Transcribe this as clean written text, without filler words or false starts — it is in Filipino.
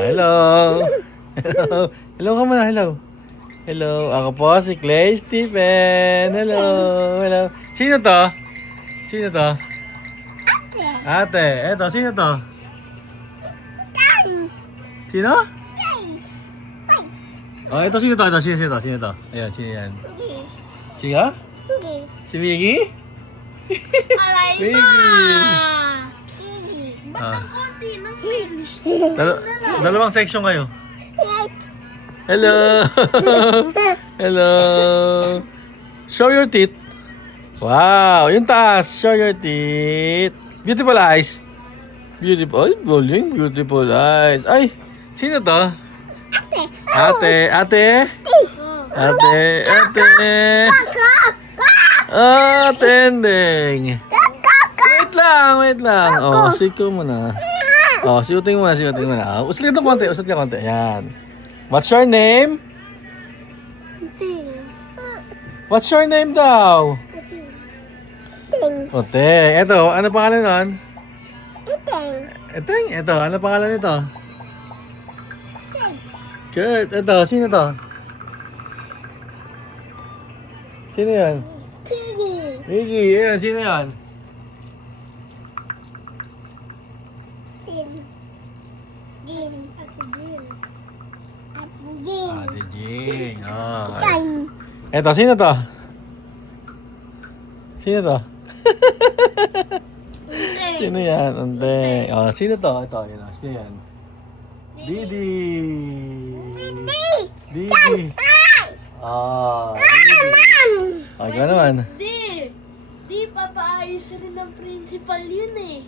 hello. Hello. Hello ka muna, hello. Hello, ako po si Clay Stephen. Hello, hello. Sino to? Sino to? Ate. Eto, sino to? Sino? Oh, ito sino to? Ito, sino to? Ayan, sino yan? Sino? Si Miggy? Alay Miggy. Ba't ang konti ng wings? Dalawang section kayo. Hello. Hello. Show your teeth. Wow, yung taas. Show your teeth. Beautiful eyes. Beautiful. Ay, bowling. Beautiful eyes. Ay, sino to? Ate. Ate. Oh, tending. Wait lang. Oh, siko mo na. Oh, siuting mo na. Uslit ka konti. Ayan. What's your name? What's your name daw? Ote. Eto, ano pangalan nun? Ito, ano pangalan nito? Kurt. Ito, sino to? Sino yan? Miggy. Ayan, sino yan? Ate Jing. Oh. Eto, sino to? Sino to? Sino yan? Unte. Oh, sino to? Ito, yun. Sino yan? Didi. Didi. Ah, Didi. Di papaayos rin ng principal yun eh.